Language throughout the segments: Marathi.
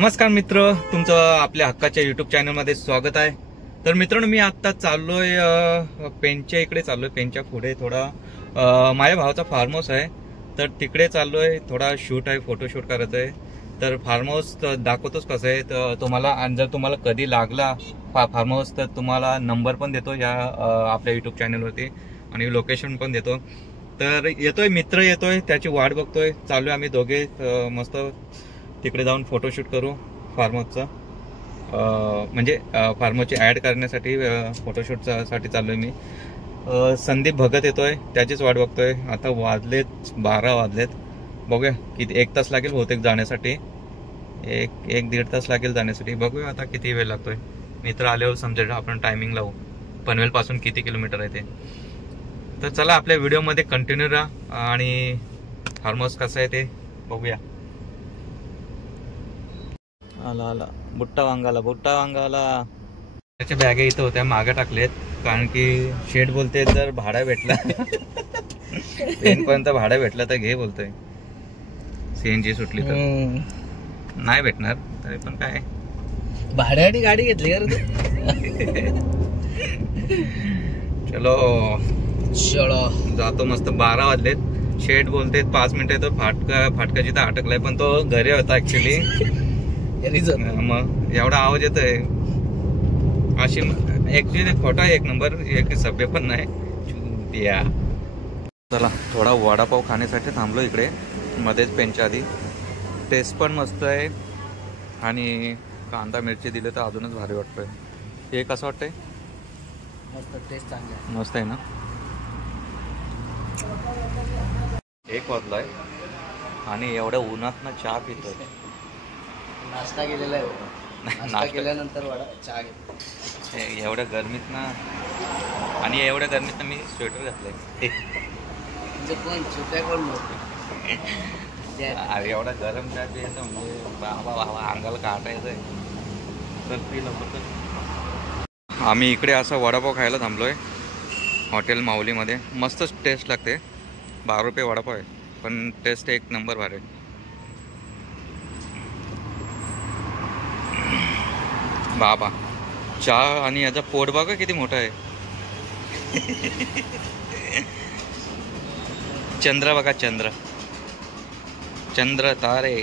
नमस्कार मित्र, तुमचं आपल्या हक्काच्या युट्यूब चॅनलमध्ये स्वागत आहे। तर मित्रांनो, मी आता चाललोय पेनच्या इकडे चाललोय। पेनच्या पुढे थोडा माझ्या भावाचा फार्म हाऊस आहे, तर तिकडे चाललोय। थोडा शूट आहे, फोटोशूट करायचं आहे। तर फार्म हाऊस दाखवतोच कसं आहे। तर तुम्हाला जर तुम्हाला कधी लागला फार्म हाऊस तर तुम्हाला नंबर पण देतो या आपल्या युट्यूब चॅनलवरती, आणि लोकेशन पण देतो। तर येतोय मित्र, येतोय, त्याची वाट बघतोय। चाललोय आम्ही दोघे मस्त तिकडे जाऊन फोटोशूट करू फार्म हाऊसचा। म्हणजे फार्म हाऊसची ॲड करण्यासाठी फोटोशूटसाठी चाललोय मी। संदीप भगत येतोय, त्याचीच वाट बघतोय। आता वाजलेत 12 वाजलेत, बघूया किती 1 तास लागेल बहुतेक जाण्यासाठी। एक दीड तास लागेल जाण्यासाठी। बघूया आता किती वेळ लागतोय। मित्र आल्यावर समजेल, आपण टायमिंग लावू पनवेल पासून किती किलोमीटर आहे ते। तर चला आपल्या व्हिडिओमध्ये कंटिन्यू राहा आणि फार्म हाऊस कसं आहे ते बघूया। आला बुट्टा वांगाला त्याच्या बॅगे इथं होत्या, मागे टाकलेत, कारण की शेठ बोलते जर भाडा भेटला ट्रेनपर्यंत भाडा भेटला तर घे बोलतोय। सीएनजी सुटली तर नाही भेटणार, तरी पण काय भाड्याने गाडी घेतली का चलो जातो मस्त। 12 वाजलेत, शेठ बोलते 5 मिनिटं तो फाटका जिथं अटकलाय, पण तो घरी होता ऍक्च्युली। मग एवढा आवाज येतोय अशी ऍक्च्युली खोटा एक नंबर, एक सभ्य पण नाही। चला थोडा वडापाव खाण्यासाठी थांबलो इकडे मध्येच पेनच्या आधी। टेस्ट पण मस्त आहे, आणि कांदा मिरची दिले तर अजूनच भारी वाटतोय। हे कसं वाटतंय? मस्त, टेस्ट चांगला आहे, मस्त आहे ना। 1 वाजलाय आणि एवढ्या उन्हात ना चहा पितोय। नाश्ता केलेला आहे, नाश्ता केल्यानंतर वडा चहा घेतो। एवढ्या गरमीत ना, आणि एवढ्या गरमीत ना मी स्वेटर घातलंय। कोण छोट्या कोण अरे एवढा गरम चहा प्यायचं म्हणजे बाबा अंगाला काटा येतोय। तर पिलं फक्त। आम्ही इकडे असा वडापाव खायला थांबलोय हॉटेल माऊलीमध्ये। मस्तच टेस्ट लागते। 12 रुपये वडापाव आहे, पण टेस्ट एक नंबर भारी आहे। बाबा चहा आणि याचा पोट बघा किती मोठा आहे। चंद्र बघा, चंद्र तारे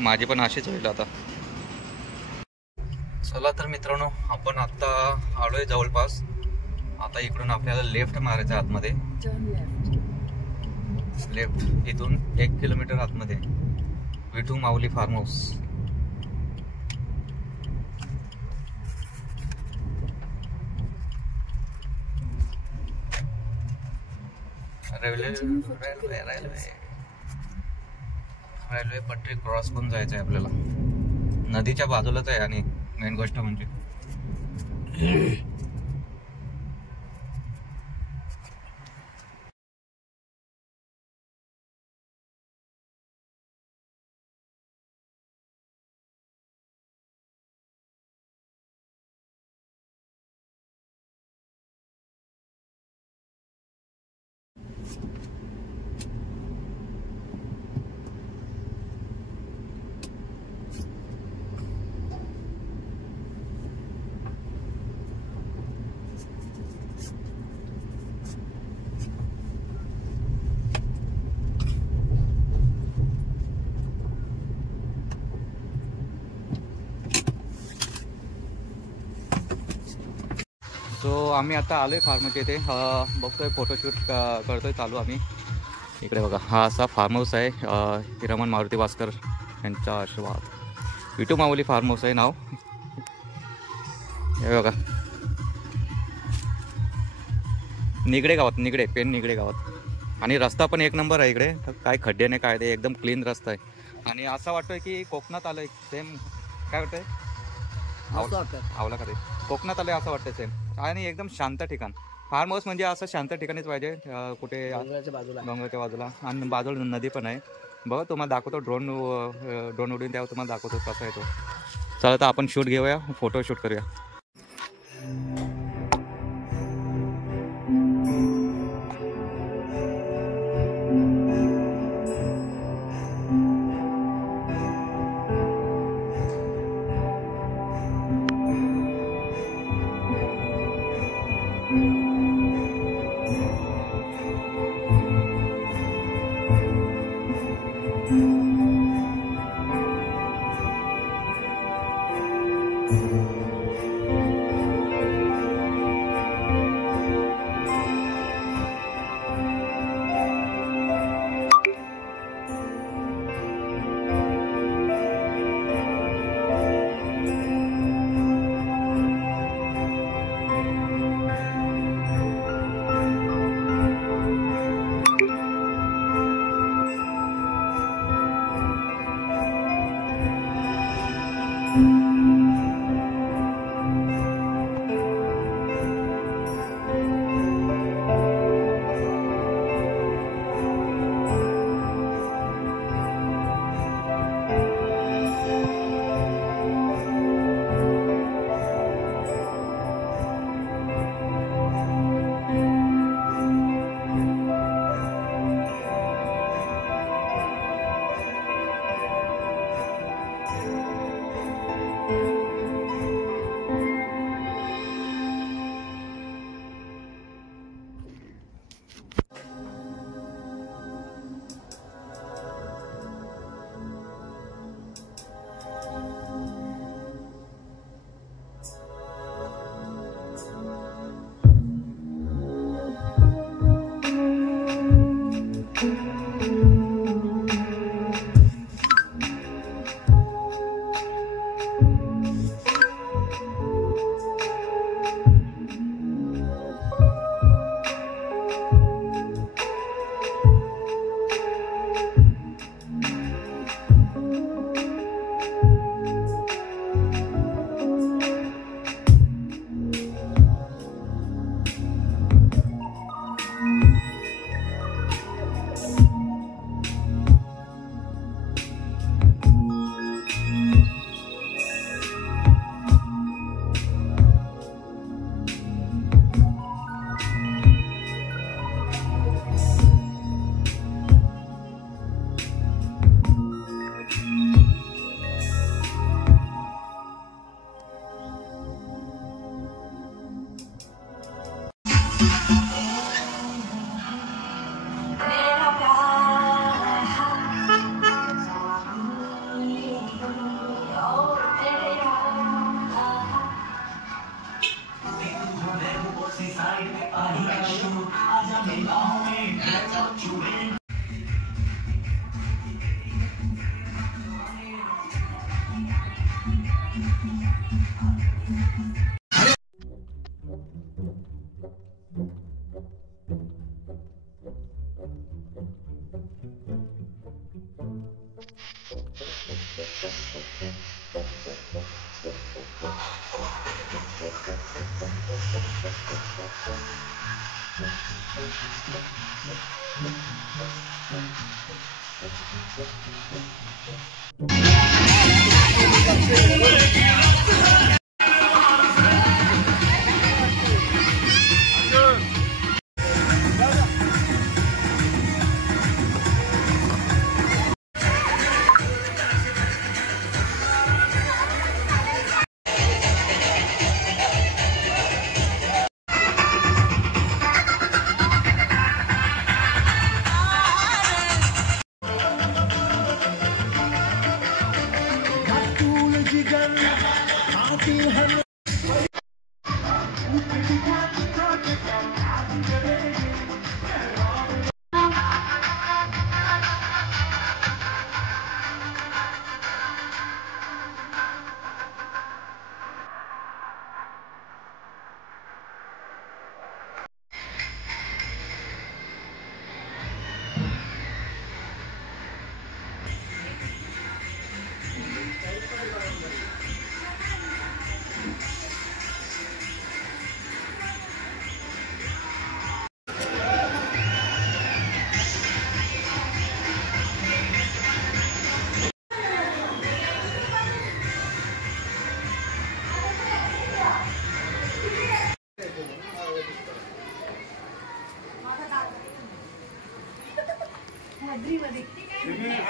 माझी पण अशीच होईल आता। चला तर मित्रांनो, आपण आता आलोय जवळपास। आता इकडून आपल्याला लेफ्ट मारायचं आतमध्ये। लेफ्ट इथून 1 किलोमीटर आतमध्ये विठू माऊली फार्म हाऊस। रेल्वे पटरी क्रॉस करून जायचं आहे आपल्याला। नदीच्या बाजूलाच आहे, आणि मेन गोष्ट म्हणजे सो आम्ही आता आलोय फार्मच्या इथे। बघतोय फोटोशूट करतोय चालू आम्ही। इकडे बघा, हा असा फार्म हाऊस आहे। हिरामन मारुती भास्कर यांचा आशीर्वाद, विठू माऊली फार्म हाऊस आहे नाव। हे बघा, निगडे गावात, पेन निगडे गावात। आणि रस्ता पण एक नंबर आहे इकडे, काय खड्डे नाही काय, ते एकदम क्लीन रस्ता आहे। आणि असं वाटतोय की कोकणात आलोय सेम। काय वाटतंय? आवला का ते कोकणात आलंय असं वाटतं सेम। आणि एकदम शांत ठिकाण। फार्म हाऊस म्हणजे असं शांत ठिकाणीच पाहिजे, कुठे डोंगराच्या बाजूला, आणि बाजूला नदी पण आहे। बघा तुम्हाला दाखवतो, ड्रोन उडून त्यावर तुम्हाला दाखवतो कसा आहे तो। चला तर आपण शूट घेऊया, फोटोशूट करूया।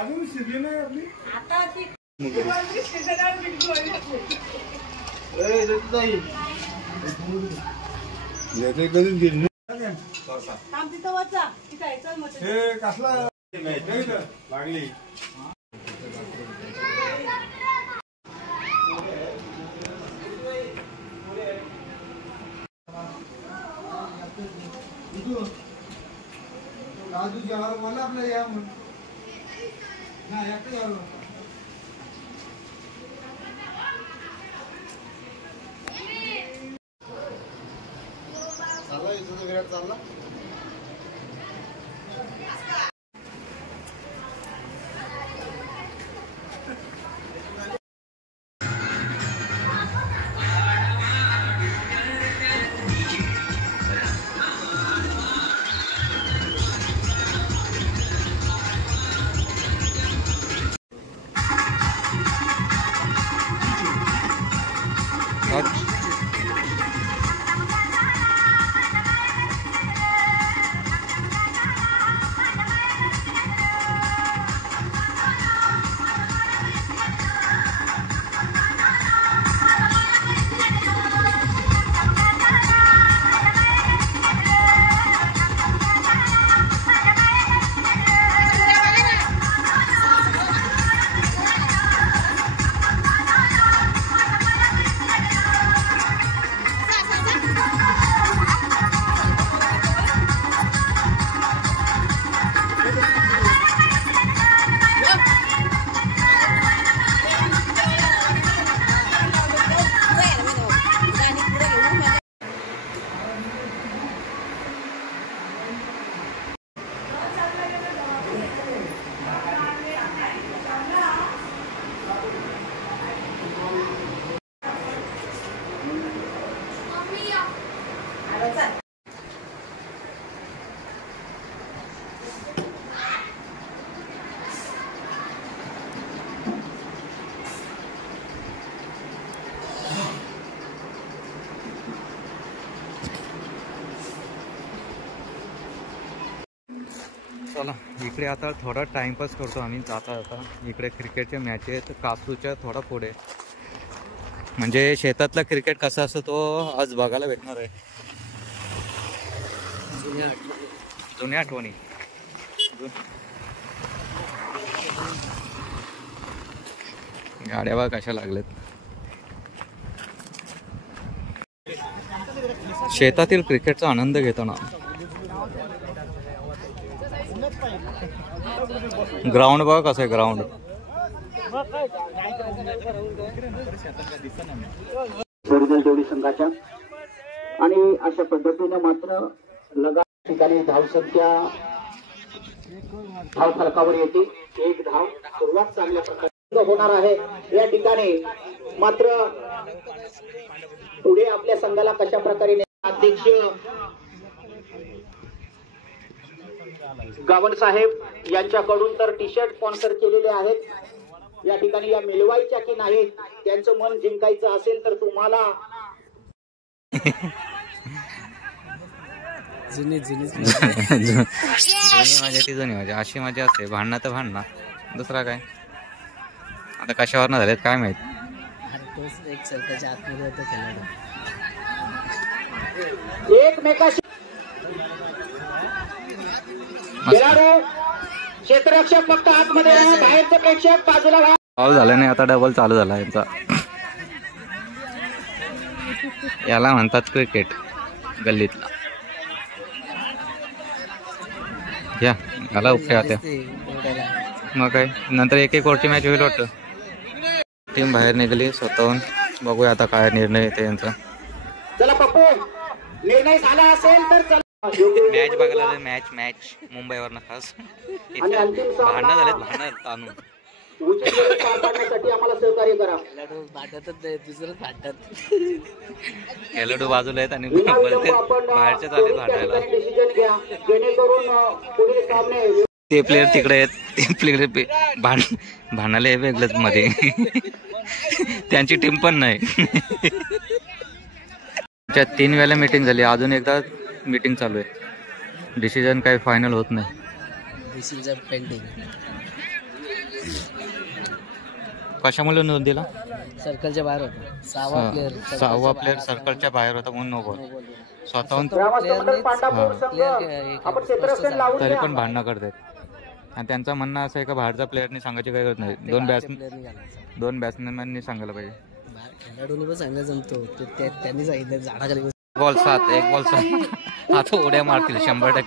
अजून शिजली नाही आपली आता ती कसला लागली राजू जेव्हा मला आपल्या या म्हणून नाही एकटं यावं चालला इथं विराट चालला चला इकडे आता थोडा टाइमपास करतो आम्ही जाता जाता. इकडे क्रिकेटचे मॅच आहेत कासूच्या थोडा पुढे. म्हणजे शेतातला क्रिकेट कसा असतो तो आज बघायला भेटणार आहे. जुन्या आठवणी. गाड्या बघा कशा लागल्यात. शेतातील क्रिकेटचा आनंद घेताना ग्राउंड बघा कसं आहे ग्राउंड. जोडी संघाच्या आणि अशा पद्धतीने मात्र लगा ठिकाणी धावसंख्या धाव फलकावर येते. एक धाव सुरुवात चांगल्या प्रकारे होणार आहे या ठिकाणी. मात्र पुढे आपल्या संघाला कशा प्रकारे अध्यक्ष गावण साहेब यांच्याकडून तर टी शर्ट स्पॉन्सर केलेले आहेत. या ठिकाणी या मिळवायच्या की नाही त्यांचं मन जिंकायचं असेल तर तुम्हाला जुनी मजा अशी मजा असते. भांडणं तर भांडणं, दुसरा काय. आता कशावर ना झालेत काय माहित. एक सरकारच्या आतमध्ये होतं खेळाडू एकमेकाशी खेळाडू क्षेत्ररक्षक फक्त आतमध्ये बाहेरचे प्रेक्षक बाजूला. फॉल झाला नाही, आता डबल चालू झाला यांचा. याला म्हणतात क्रिकेट गल्लीतला. घ्या याला उपयोग आता. मग काय नंतर एक एक ओव्हरची मॅच होईल वाटतं. टीम बाहेर निघाली स्वतःहून. बघूया आता काय निर्णय येते यांचा. चला पप्पू निर्णय झाला असेल तर मॅच बघायला मॅच मुंबईवरनं खास. भांडणं झालेत, भांडणं ताणून आम्हाला सहकार्य करा. दुसरंच भांडतात. खेळाडू बाजूला आहेत आणि बाहेरच्या आले भांडायला. ते प्लेयर तिकडे आहेत, ते प्लेयर भांडायला हे वेगळंच मध्ये. त्यांची टीम पण नाही. 3 वेळेला मीटिंग झाली, अजून एकदा मीटिंग चालू आहे. डिसिजन काही फायनल होत नाही. Decision pending. कशामुळे नोंद दिला? सर्कलच्या बाहेर होता. 6वा प्लेअर सर्कलच्या बाहेर होता म्हणून नो बॉल. स्वतःहून तरी पण भांडणं करतात. आणि त्यांचं म्हणणं असं आहे का बाहेरचा प्लेअरनी सांगायची काही गरज नाही. दोन बॅट्समॅननी सांगायला पाहिजे. खेळाडूने पण सांगायला जमतो. त्यांनी सांगितलं झाडाखाली बॉल 7 एक बॉल 7. आता उड्या मारतील 100%.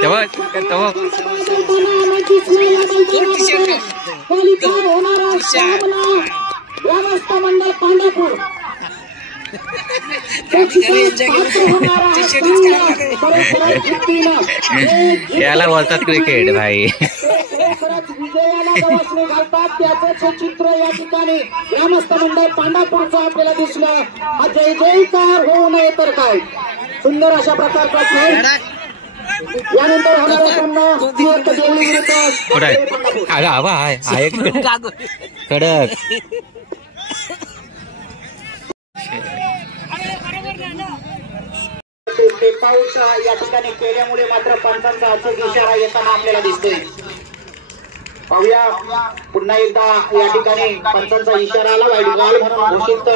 तेव्हा मंडळ पांढरपूर याला बोलतात क्रिकेट भाई. विजयाला गवसणी घालतात त्याचं चित्र या ठिकाणी ग्रामस्थ मंडळ पांढरपूरचं आपल्याला दिसलं. हा जय जयकार होऊ नये तर काय. सुंदर अशा प्रकारचा खेळ. यानंतर होणारा सामना हवा आहे कडक. या ठिकाणी केल्यामुळे मात्र पंचांचा अचूक इशारा येताना आपल्याला दिसतोय. पाहूया पुन्हा एकदा या ठिकाणी पंचांचा इशारा आला. वाईट बॉल म्हणून घोषित